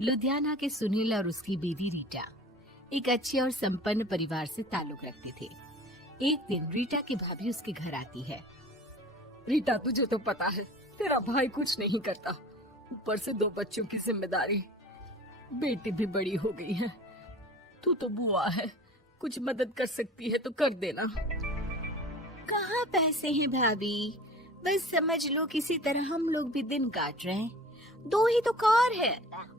लुधियाना के सुनील और उसकी बीवी रीटा एक अच्छे और संपन्न परिवार से ताल्लुक रखते थे। एक दिन रीटा की भाभी उसके घर आती है। रीटा, तुझे तो पता है तेरा भाई कुछ नहीं करता, ऊपर से 2 बच्चों की जिम्मेदारी, बेटी भी बड़ी हो गई है। तू तो बुआ है, कुछ मदद कर सकती है तो कर देना। कहाँ पैसे हैं भाभी, बस समझ लो किसी तरह हम लोग भी दिन काट रहे हैं। 2 ही तो कार है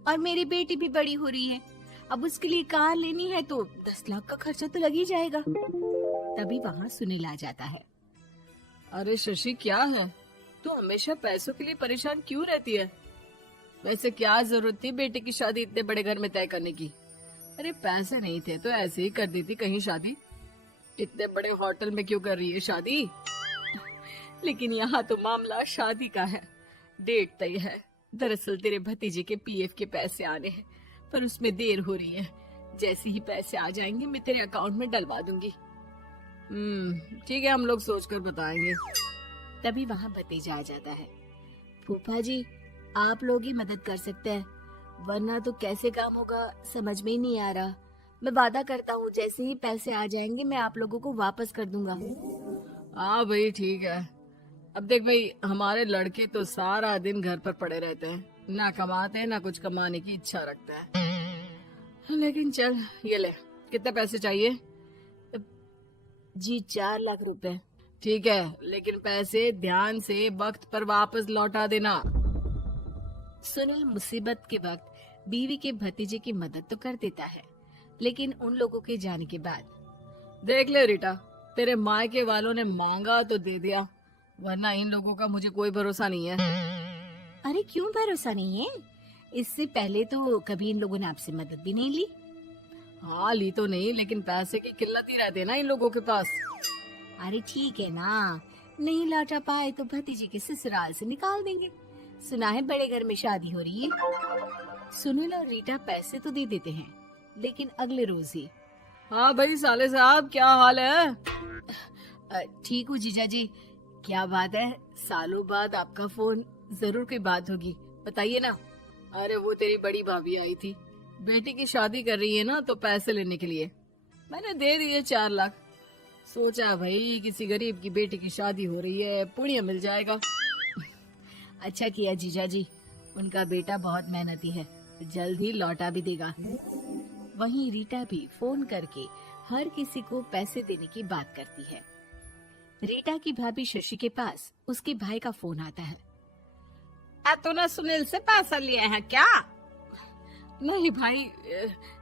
और मेरी बेटी भी बड़ी हो रही है। अब उसके लिए कार लेनी है तो 10 लाख का खर्चा तो लग ही जाएगा। तभी वहाँ सुनील आ जाता है। अरे शशि, क्या है, तू हमेशा पैसों के लिए परेशान क्यों रहती है? वैसे क्या जरूरत थी बेटी की शादी इतने बड़े घर में तय करने की? अरे पैसे नहीं थे तो ऐसे ही कर देती कहीं शादी। इतने बड़े होटल में क्यों कर रही है शादी? लेकिन यहाँ तो मामला शादी का है, डेट तय है। दरअसल तेरे भतीजे के पीएफ के पैसे आने हैं, पर उसमें देर हो रही है। जैसे ही पैसे आ जाएंगे मैं तेरे अकाउंट में डलवा दूंगी। ठीक है, हम लोग सोचकर बताएंगे। तभी वहाँ भतीजा आ जाता है। फूफा जी, आप लोग ही मदद कर सकते हैं, वरना तो कैसे काम होगा समझ में ही नहीं आ रहा। मैं वादा करता हूँ जैसे ही पैसे आ जाएंगे मैं आप लोगों को वापस कर दूंगा। हाँ भाई, ठीक है। अब देख भाई, हमारे लड़के तो सारा दिन घर पर पड़े रहते हैं, ना कमाते हैं ना कुछ कमाने की इच्छा रखते हैं। लेकिन चल ये ले, कितने पैसे चाहिए? जी 4 लाख रुपए। ठीक है, लेकिन पैसे ध्यान से वक्त पर वापस लौटा देना। सुनील मुसीबत के वक्त बीवी के भतीजे की मदद तो कर देता है, लेकिन उन लोगों के जाने के बाद देख ले रीटा, तेरे मायके वालों ने मांगा तो दे दिया, वरना इन लोगों का मुझे कोई भरोसा नहीं है। अरे क्यों भरोसा नहीं है? इससे पहले तो कभी इन लोगों ने आपसे मदद भी नहीं ली। हाँ, ली तो नहीं, लेकिन पैसे की किल्लत ही रहती है ना इन लोगों के पास। अरे ठीक है ना, नहीं लौटा पाए तो भतीजे के ससुराल से निकाल देंगे। सुना है बड़े घर में शादी हो रही है। सुनील और रीटा पैसे तो दे देते हैं, लेकिन अगले रोज ही। हाँ भाई साले साहब, क्या हाल है? ठीक हूँ जीजा जी। क्या बात है, सालों बाद आपका फोन, जरूर कोई बात होगी, बताइए ना। अरे वो तेरी बड़ी भाभी आई थी, बेटी की शादी कर रही है ना, तो पैसे लेने के लिए मैंने दे दिए 4 लाख। सोचा भाई किसी गरीब की बेटी की शादी हो रही है, पुण्य मिल जाएगा। अच्छा किया जीजा जी, उनका बेटा बहुत मेहनती है, जल्द ही लौटा भी देगा। वहीं रीटा भी फोन करके हर किसी को पैसे देने की बात करती है। रीटा की भाभी शशि के पास उसके भाई का फोन आता है। तूने सुनील से पैसा लिया है क्या? नहीं भाई,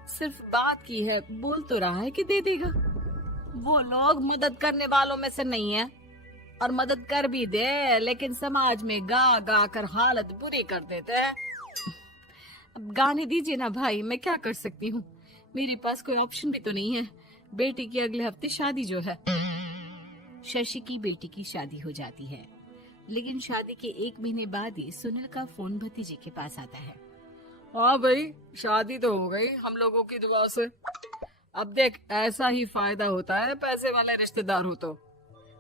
सिर्फ बात की है, बोल तो रहा है कि दे देगा। वो लोग मदद करने वालों में से नहीं है, और मदद कर भी दे लेकिन समाज में गा गा कर हालत बुरी कर देते हैं। अब गाने दीजिए ना भाई, मैं क्या कर सकती हूँ, मेरे पास कोई ऑप्शन भी तो नहीं है। बेटी की अगले हफ्ते शादी जो है। शशि की बेटी की शादी हो जाती है, लेकिन शादी के 1 महीने बाद ही सुनील का फोन भतीजे के पास आता है। हाँ भाई, शादी तो हो गई हम लोगों की दुआ से। अब देख, ऐसा ही फायदा होता है पैसे वाले रिश्तेदार हो तो।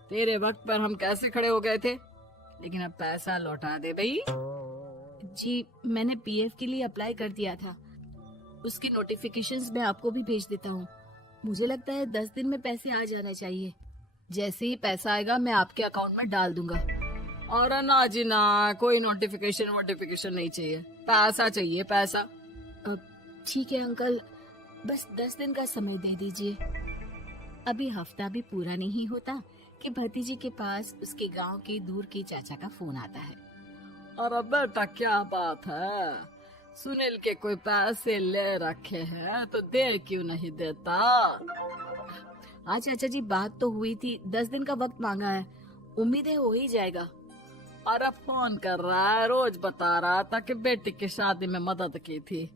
तेरे वक्त पर हम कैसे खड़े हो गए थे, लेकिन अब पैसा लौटा दे भाई। जी मैंने पीएफ के लिए अप्लाई कर दिया था, उसकी नोटिफिकेशंस मैं आपको भी भेज देता हूँ। मुझे लगता है 10 दिन में पैसे आ जाना चाहिए। जैसे ही पैसा आएगा मैं आपके अकाउंट में डाल दूंगा। और ना जी ना, कोई नोटिफिकेशन नहीं चाहिए, पैसा चाहिए, पैसा। ठीक है अंकल, बस 10 दिन का समय दे दीजिए। अभी हफ्ता भी पूरा नहीं होता कि भतीजी के पास उसके गांव के दूर के चाचा का फोन आता है। अरे बेटा, क्या बात है, सुनील के कोई पैसे ले रखे हैं तो दे क्यों नहीं देता? हाँ चाचा जी, बात तो हुई थी, 10 दिन का वक्त मांगा है, उम्मीद है हो ही जाएगा। अरे फोन कर रहा है, रोज बता रहा था कि बेटी की शादी में मदद की थी।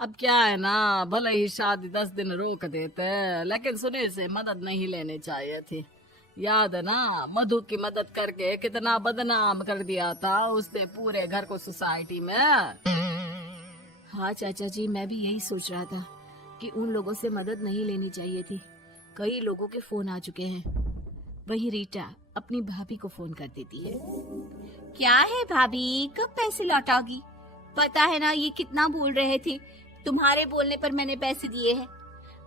अब क्या है ना, भले ही शादी 10 दिन रोक देते, लेकिन सुनील से मदद नहीं लेनी चाहिए थी। याद है ना, मधु की मदद करके कितना बदनाम कर दिया था उसने पूरे घर को सोसाइटी में। हाँ चाचा जी, मैं भी यही सोच रहा था कि उन लोगों से मदद नहीं लेनी चाहिए थी। कई लोगों के फोन आ चुके हैं। वहीं रीटा अपनी भाभी को फोन कर देती है। क्या है भाभी, कब पैसे लौटाओगी? पता है ना ये कितना बोल रहे थे, तुम्हारे बोलने पर मैंने पैसे दिए हैं।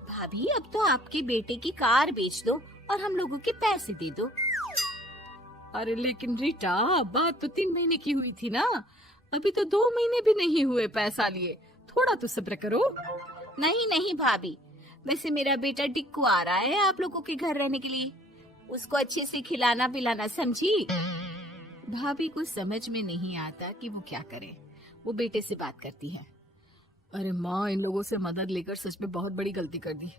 भाभी अब तो आपके बेटे की कार बेच दो और हम लोगों के पैसे दे दो। अरे लेकिन रीटा, बात तो 3 महीने की हुई थी ना, अभी तो 2 महीने भी नहीं हुए पैसा लिए, थोड़ा तो सब्र करो। नहीं नहीं भाभी, वैसे मेरा बेटा टिक्कू आ रहा है आप लोगों के घर रहने के लिए, उसको अच्छे से खिलाना पिलाना, समझी? भाभी को समझ में नहीं आता कि वो क्या करे। वो बेटे से बात करती है। अरे माँ, इन लोगों से मदद लेकर सच में बहुत बड़ी गलती कर दी।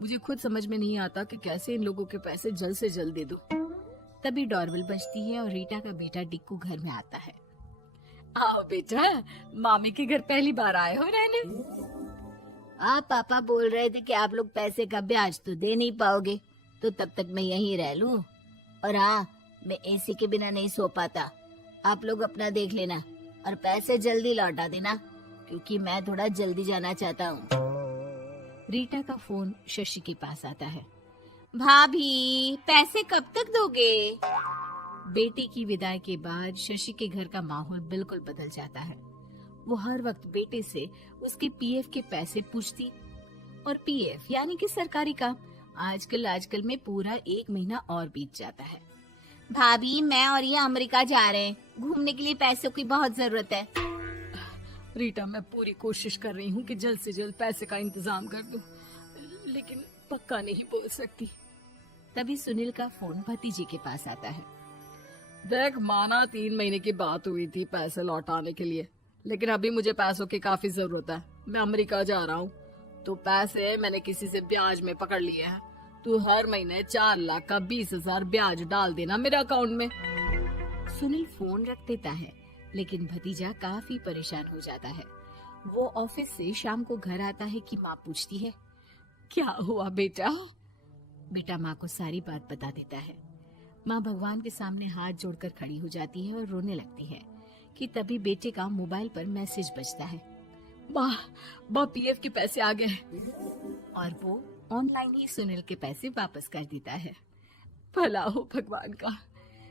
मुझे खुद समझ में नहीं आता कि कैसे इन लोगों के पैसे जल्द से जल्द दे दूं। तभी डोरबेल बजती है और रीटा का बेटा टिक्कू घर में आता है। आओ बेटा, मामी के घर पहली बार आए हो रहने? आप पापा बोल रहे थे कि आप लोग पैसे का ब्याज तो दे नहीं पाओगे, तो तब तक मैं यहीं रह लूं। और हाँ, मैं एसी के बिना नहीं सो पाता। आप लोग अपना देख लेना और पैसे जल्दी लौटा देना, क्योंकि मैं थोड़ा जल्दी जाना चाहता हूँ। रीटा का फोन शशि के पास आता है। भाभी, पैसे कब तक दोगे? बेटे की विदाई के बाद शशि के घर का माहौल बिल्कुल बदल जाता है। वो हर वक्त बेटे से उसके पीएफ के पैसे पूछती, और पीएफ यानी कि सरकारी काम आजकल में पूरा 1 महीना और बीत जाता है। भाभी, मैं और ये अमेरिका जा रहे हैं, घूमने के लिए पैसों की बहुत जरूरत है। रीटा, मैं पूरी कोशिश कर रही हूँ कि जल्द से जल्द पैसे का इंतजाम कर दूं, लेकिन पक्का नहीं बोल सकती। तभी सुनील का फोन भतीजे के पास आता है। देख माना 3 महीने की बात हुई थी पैसे लौटाने के लिए, लेकिन अभी मुझे पैसों की काफी जरूरत है। मैं अमेरिका जा रहा हूँ, तो पैसे मैंने किसी से ब्याज में पकड़ लिए हैं। तू हर महीने 4 लाख का 20,000 ब्याज डाल देना मेरे अकाउंट में। सुनील फोन रख देता है, लेकिन भतीजा काफी परेशान हो जाता है। वो ऑफिस से शाम को घर आता है कि माँ पूछती है, क्या हुआ बेटा? बेटा माँ को सारी बात बता देता है। माँ भगवान के सामने हाथ जोड़कर खड़ी हो जाती है और रोने लगती है कि तभी बेटे का मोबाइल पर मैसेज बजता है। माँ, पीएफ के पैसे आ गए। और वो ऑनलाइन ही सुनील के पैसे वापस कर देता है। भला हो भगवान का।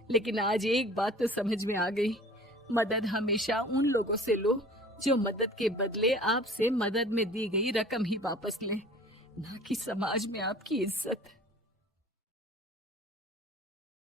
लेकिन आज एक बात तो समझ में आ गई, मदद हमेशा उन लोगों से लो जो मदद के बदले आपसे मदद में दी गई रकम ही वापस लें, ना कि समाज में आपकी इज्जत।